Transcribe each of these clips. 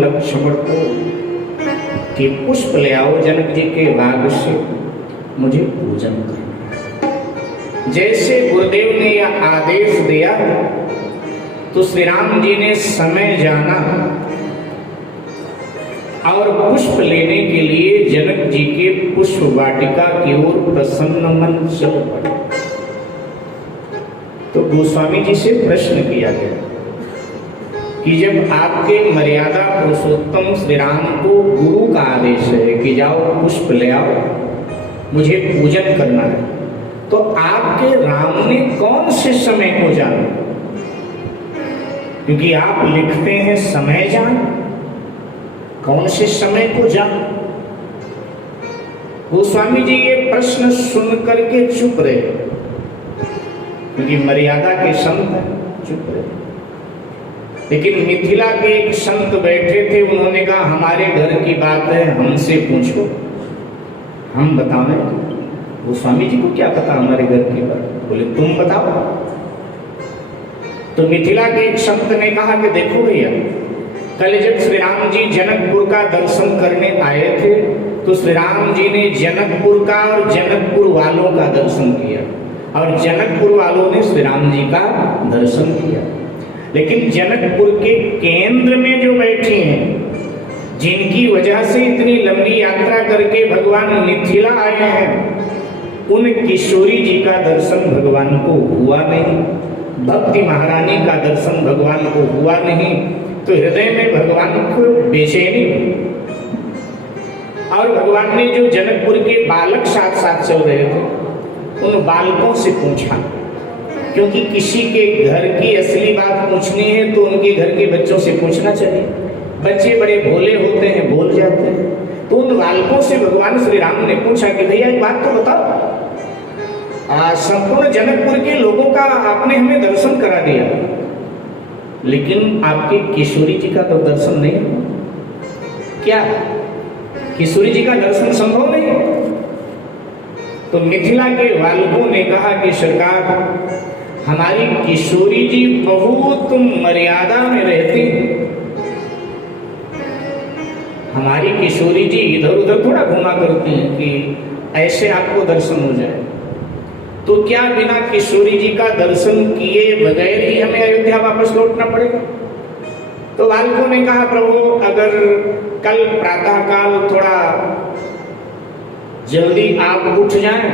लक्ष्मण को कि पुष्प ले आओ जनक जी के बाग से, मुझे पूजन करना। जैसे गुरुदेव ने यह आदेश दिया तो श्री राम जी ने समय जाना और पुष्प लेने के लिए जनक जी के पुष्प वाटिका की ओर प्रसन्न मन चल पड़े। तो गोस्वामी जी से प्रश्न किया गया कि जब आपके मर्यादा पुरुषोत्तम श्री राम को गुरु का आदेश है कि जाओ पुष्प ले आओ, मुझे पूजन करना है, तो आपके राम ने कौन से समय को जाना? क्योंकि आप लिखते हैं समय जान, कौन से समय को जान? गोस्वामी जी ये प्रश्न सुन करके चुप रहे, क्योंकि मर्यादा के संत चुप रहे। लेकिन मिथिला के एक संत बैठे थे, उन्होंने कहा हमारे घर की बात है, हमसे पूछो, हम बतावें। गोस्वामी जी को क्या पता हमारे घर की बात? बोले तुम बताओ। तो मिथिला के एक संत ने कहा कि देखो भैया, कल जब श्री राम जी जनकपुर का दर्शन करने आए थे तो श्री राम जी ने जनकपुर का और जनकपुर वालों का दर्शन किया, और जनकपुर वालों ने श्री राम जी का दर्शन किया। लेकिन जनकपुर के केंद्र में जो बैठी हैं, जिनकी वजह से इतनी लंबी यात्रा करके भगवान मिथिला आए हैं, उन किशोरी जी का दर्शन भगवान को हुआ नहीं, भक्ति महारानी का दर्शन भगवान को हुआ नहीं। तो हृदय में भगवान को बेचैनी, और भगवान ने जो जनकपुर के बालक साथ साथ चल रहे थे, उन बालकों से पूछा, क्योंकि किसी के घर की असली बात पूछनी है तो उनके घर के बच्चों से पूछना चाहिए। बच्चे बड़े भोले होते हैं, बोल जाते हैं। तो उन बालकों से भगवान श्री राम ने पूछा कि भैया एक बात तो बताओ, संपूर्ण जनकपुर के लोगों का आपने हमें दर्शन करा दिया, लेकिन आपके किशोरी जी का तो दर्शन नहीं, क्या किशोरी जी का दर्शन संभव नहीं? तो मिथिला के बालकों ने कहा कि सरकार, हमारी किशोरी जी बहुत मर्यादा में रहती हैं। हमारी किशोरी जी इधर उधर थोड़ा घुमा करती हैं कि ऐसे आपको दर्शन हो जाए। तो क्या बिना किशोरी जी का दर्शन किए बगैर ही हमें अयोध्या वापस लौटना पड़ेगा? तो बालकों ने कहा, प्रभु अगर कल प्रातः काल थोड़ा जल्दी आप उठ जाएं,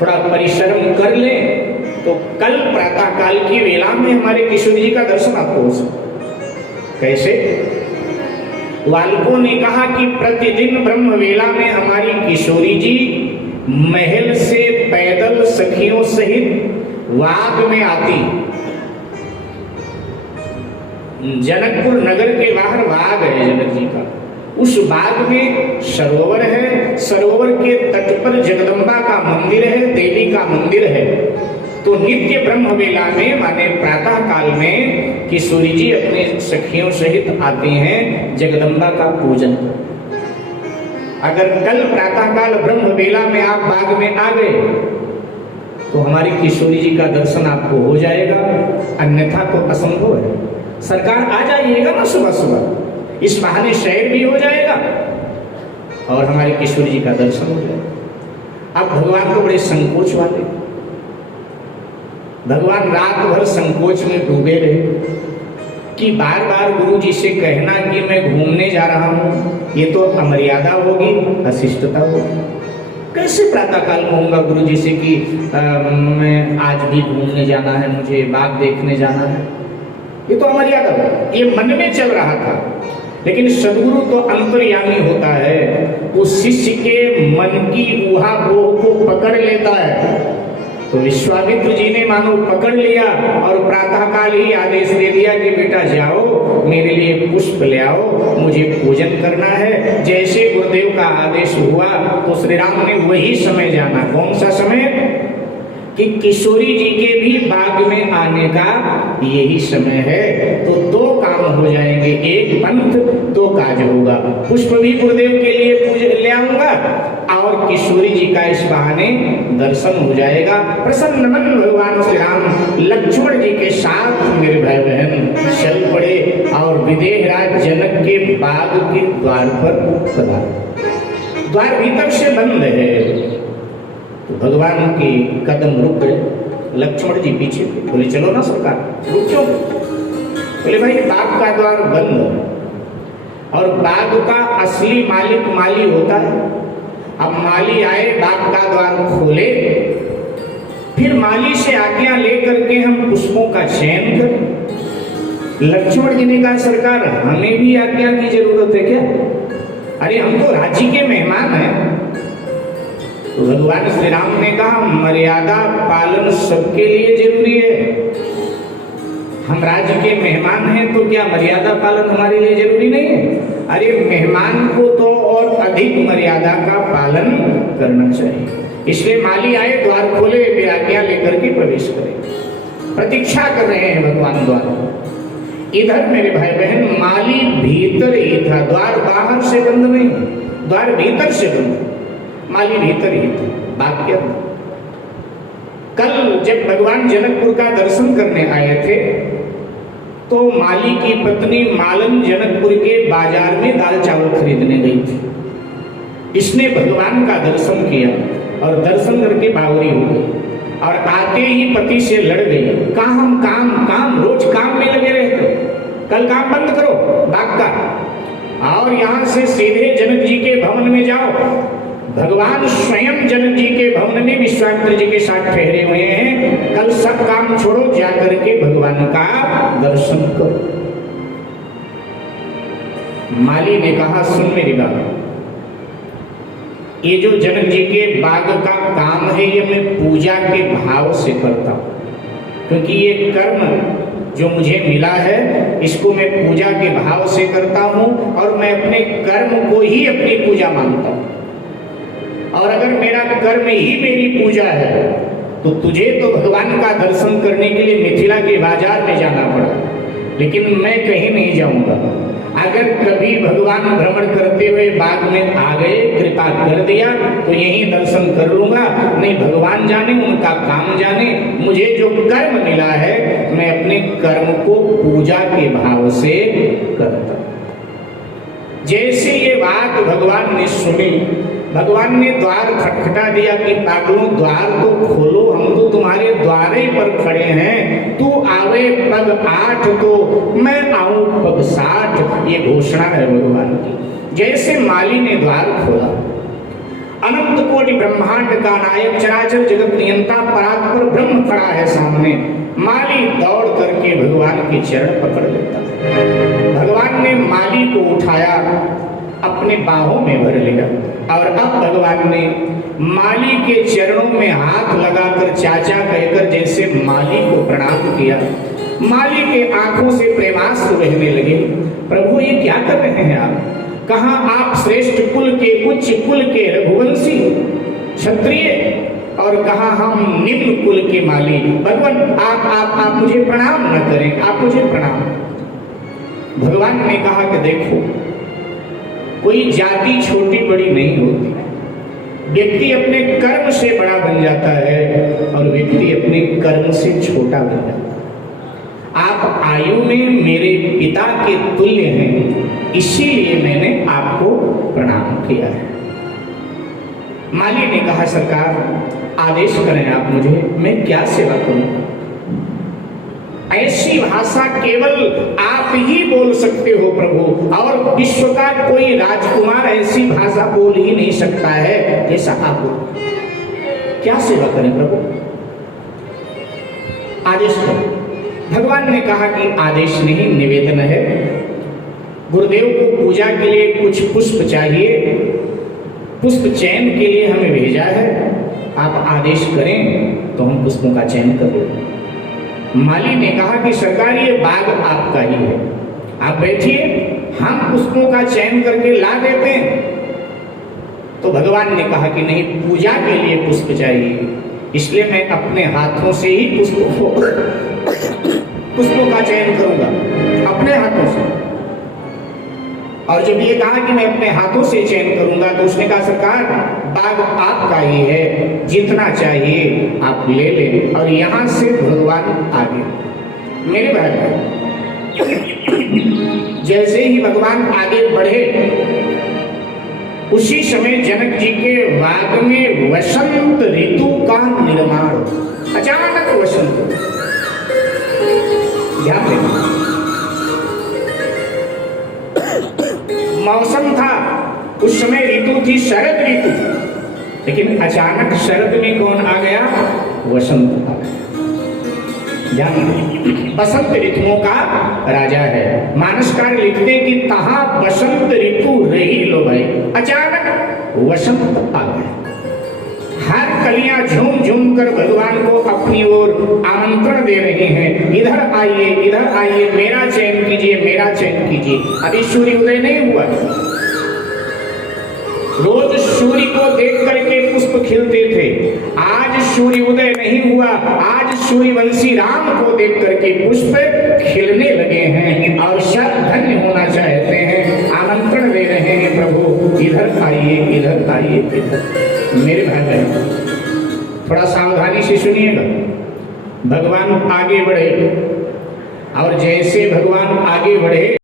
थोड़ा परिश्रम कर लें, तो कल प्रातः काल की वेला में हमारे किशोरी जी का दर्शन आपको हो सकता। कैसे? बालकों ने कहा कि प्रतिदिन ब्रह्म वेला में हमारी किशोरी जी महल से पैदल सखियों सहित वाग में आती। जनकपुर नगर के बाहर बाग है जनक जी का, उस बाग में सरोवर है, सरोवर के तट पर जगदम्बा का मंदिर है, देवी का मंदिर है। तो नित्य ब्रह्म वेला में माने प्रातः काल में किशोरी जी अपने सखियों सहित आते हैं जगदम्बा का पूजन। अगर कल प्रातः काल ब्रह्म वेला में आप बाग में आ गए तो हमारी किशोरी जी का दर्शन आपको हो जाएगा, अन्यथा तो असंभव है। सरकार आ जाइएगा ना सुबह सुबह, इस बहाने शहर भी हो जाएगा और हमारी किशोरी जी का दर्शन हो जाएगा। अब भगवान को बड़े संकोच वाले, भगवान रात भर संकोच में डूबे रहे कि बार बार गुरु जी से कहना कि मैं घूमने जा रहा हूँ, ये तो अमर्यादा होगी, अशिष्टता होगी। कैसे प्रातः काल कहूँगा गुरु जी से कि मैं आज भी घूमने जाना है, मुझे बाग देखने जाना है, ये तो अमर्यादा होगा। ये मन में चल रहा था, लेकिन सदगुरु तो अंतर्यामी होता है, वो शिष्य के मन की ऊहापोह को पकड़ लेता है। तो विश्वामित्र जी ने मानो पकड़ लिया और प्रातः काल ही आदेश दे दिया कि बेटा जाओ, मेरे लिए पुष्प ले आओ, मुझे पूजन करना है। जैसे गुरुदेव का आदेश हुआ तो श्री राम ने वही समय जाना। कौन सा समय? कि किशोरी जी के भी बाग में आने का यही समय है। तो दो काम हो जाएंगे, एक पंथ दो काज होगा। पुष्प भी गुरुदेव के लिए पूजन ले आऊंगा और किशोरी जी का इस बहाने दर्शन हो जाएगा। प्रसन्न मन भगवान श्री राम लक्ष्मण जी के साथ मेरे भाई बहन चल पड़े और विदेहराज जनक के बाग के द्वार पर पधारे। द्वार भीतर से बंद है, तो भगवान के कदम रुक गए। लक्ष्मण जी पीछे थे, बोले चलो ना सरकार, रुक क्यों? बोले भाई बाग का द्वार बंद है और बाग का असली मालिक माली होता है। अब माली आए, बाग का द्वार खोले, फिर माली से आज्ञा लेकर के हम पुष्पों का चयन करें। लक्ष्मण जी ने कहा सरकार हमें भी आज्ञा की जरूरत है क्या? अरे हम तो राज्य के मेहमान हैं। तो भगवान श्री राम ने कहा मर्यादा पालन सबके लिए जरूरी है। हम राज्य के मेहमान हैं तो क्या मर्यादा पालन हमारे लिए जरूरी नहीं है? अरे मेहमान को तो और अधिक मर्यादा का पालन करना चाहिए। इसलिए माली आए, द्वार खोले, फिर आज्ञा लेकर के प्रवेश करें। प्रतीक्षा कर रहे हैं भगवान द्वार। इधर मेरे भाई बहन माली भीतर ही था, द्वार बाहर से बंद नहीं, द्वार भीतर से बंद, माली भीतर ही था। बात क्या? कल जब भगवान जनकपुर का दर्शन करने आए थे तो माली की पत्नी मालन जनकपुर के बाजार में दाल चावल खरीदने गई थी। इसने भगवान का दर्शन किया और दर्शन करके बावरी हो गई और आते ही पति से लड़ गई। काम काम काम, रोज काम में लगे रहते, कल काम बंद करो बाग का और यहाँ से सीधे जनक जी के भवन में जाओ। भगवान स्वयं जनक जी के भवन में विश्वामित्र जी के साथ ठहरे हुए हैं, कल सब काम छोड़ो, जाकर के भगवान का दर्शन करो। माली ने कहा सुन मेरी बात, ये जो जनक जी के बाग का काम है ये मैं पूजा के भाव से करता हूं, क्योंकि ये कर्म जो मुझे मिला है इसको मैं पूजा के भाव से करता हूं और मैं अपने कर्म को ही अपनी पूजा मानता हूं। और अगर मेरा कर्म ही मेरी पूजा है तो तुझे तो भगवान का दर्शन करने के लिए मिथिला के बाजार में जाना पड़ा, लेकिन मैं कहीं नहीं जाऊंगा। अगर कभी भगवान भ्रमण करते हुए बाग में आ गए, कृपा कर दिया तो यही दर्शन कर लूंगा, नहीं भगवान जाने, उनका काम जाने। मुझे जो कर्म मिला है मैं अपने कर्म को पूजा के भाव से करता। जैसे ये बात भगवान ने सुनी, भगवान ने द्वार खटखटा दिया कि पागलों द्वार तो खोलो, हम तो तुम्हारे द्वारे पर खड़े हैं। तू आवे पग 8 तो मैं आऊं पग 60। ये घोषणा है भगवान की। जैसे माली ने द्वार खोला, अनंत कोटि ब्रह्मांड का नायक, चराचर जगत नियंता, परात्पर ब्रह्म खड़ा है सामने। माली दौड़ करके भगवान के चरण पकड़ लेता है। भगवान ने माली को उठाया, अपने बाहों में भर लिया और अब भगवान ने माली के चरणों में हाथ लगाकर चाचा कहकर जैसे माली को प्रणाम किया। माली के आंखों से प्रेमाश्रु बहने लगे। प्रभु ये क्या कर रहे हैं आप? कहाँ आप श्रेष्ठ कुल के, उच्च कुल के रघुवंशी क्षत्रिय, और कहा हम निम्न कुल के माली। भगवान आप मुझे प्रणाम न करें, आप मुझे प्रणाम। भगवान ने कहा कि देखो, कोई जाति छोटी बड़ी नहीं होती, व्यक्ति अपने कर्म से बड़ा बन जाता है और व्यक्ति अपने कर्म से छोटा बन जाता है। आप आयु में मेरे पिता के तुल्य हैं, इसीलिए मैंने आपको प्रणाम किया है। माली ने कहा सरकार आदेश करें आप मुझे, मैं क्या सेवा करूं? ऐसी भाषा केवल आप ही बोल सकते हो प्रभु, और विश्व का कोई राजकुमार ऐसी भाषा बोल ही नहीं सकता है जैसा आप बोल। क्या सेवा करें प्रभु? आदेश करो। भगवान ने कहा कि आदेश नहीं, निवेदन है। गुरुदेव को पूजा के लिए कुछ पुष्प चाहिए, पुष्प चयन के लिए हमें भेजा है, आप आदेश करें तो हम पुष्पों का चयन कर लेंगे। माली ने कहा कि सरकार ये बाग आपका ही है, आप बैठिए, हम पुष्पों का चयन करके ला देते हैं। तो भगवान ने कहा कि नहीं, पूजा के लिए पुष्प चाहिए, इसलिए मैं अपने हाथों से ही पुष्पों का चयन करूंगा, अपने हाथों से। और जब ये कहा कि मैं अपने हाथों से चयन करूंगा तो उसने कहा सरकार बाग आपका ही है, जितना चाहिए आप ले लें। और यहां से भगवान आगे। मेरे भाई, जैसे ही भगवान आगे बढ़े उसी समय जनक जी के बाग में वसंत ऋतु का निर्माण, अचानक वसंत, ध्यान देना, मौसम था उस समय, ऋतु थी शरद ऋतु, लेकिन अचानक शरद में कौन आ गया? वसंत आ गया। बसंत ऋतुओं का राजा है। मानसकार लिखते कि तहा बसंत ऋतु रही लो भाई, अचानक वसंत आ गया। हर कलियां झूम झूम कर भगवान को अपनी ओर आमंत्रण दे रहे हैं, इधर आइए, मेरा चयन कीजिए, मेरा चयन कीजिए। अभी सूर्योदय नहीं हुआ। रोज सूर्य को देख करके पुष्प खिलते थे, आज सूर्योदय नहीं हुआ, आज सूर्यवंशी राम को देख करके पुष्प खिलने लगे हैं और सब धन्य होना चाहते हैं, आमंत्रण दे रहे हैं प्रभु इधर आइए, इधर आइए, इधर। मेरे भाई बहन थोड़ा सावधानी से सुनिएगा। भगवान आगे बढ़े और जैसे भगवान आगे बढ़े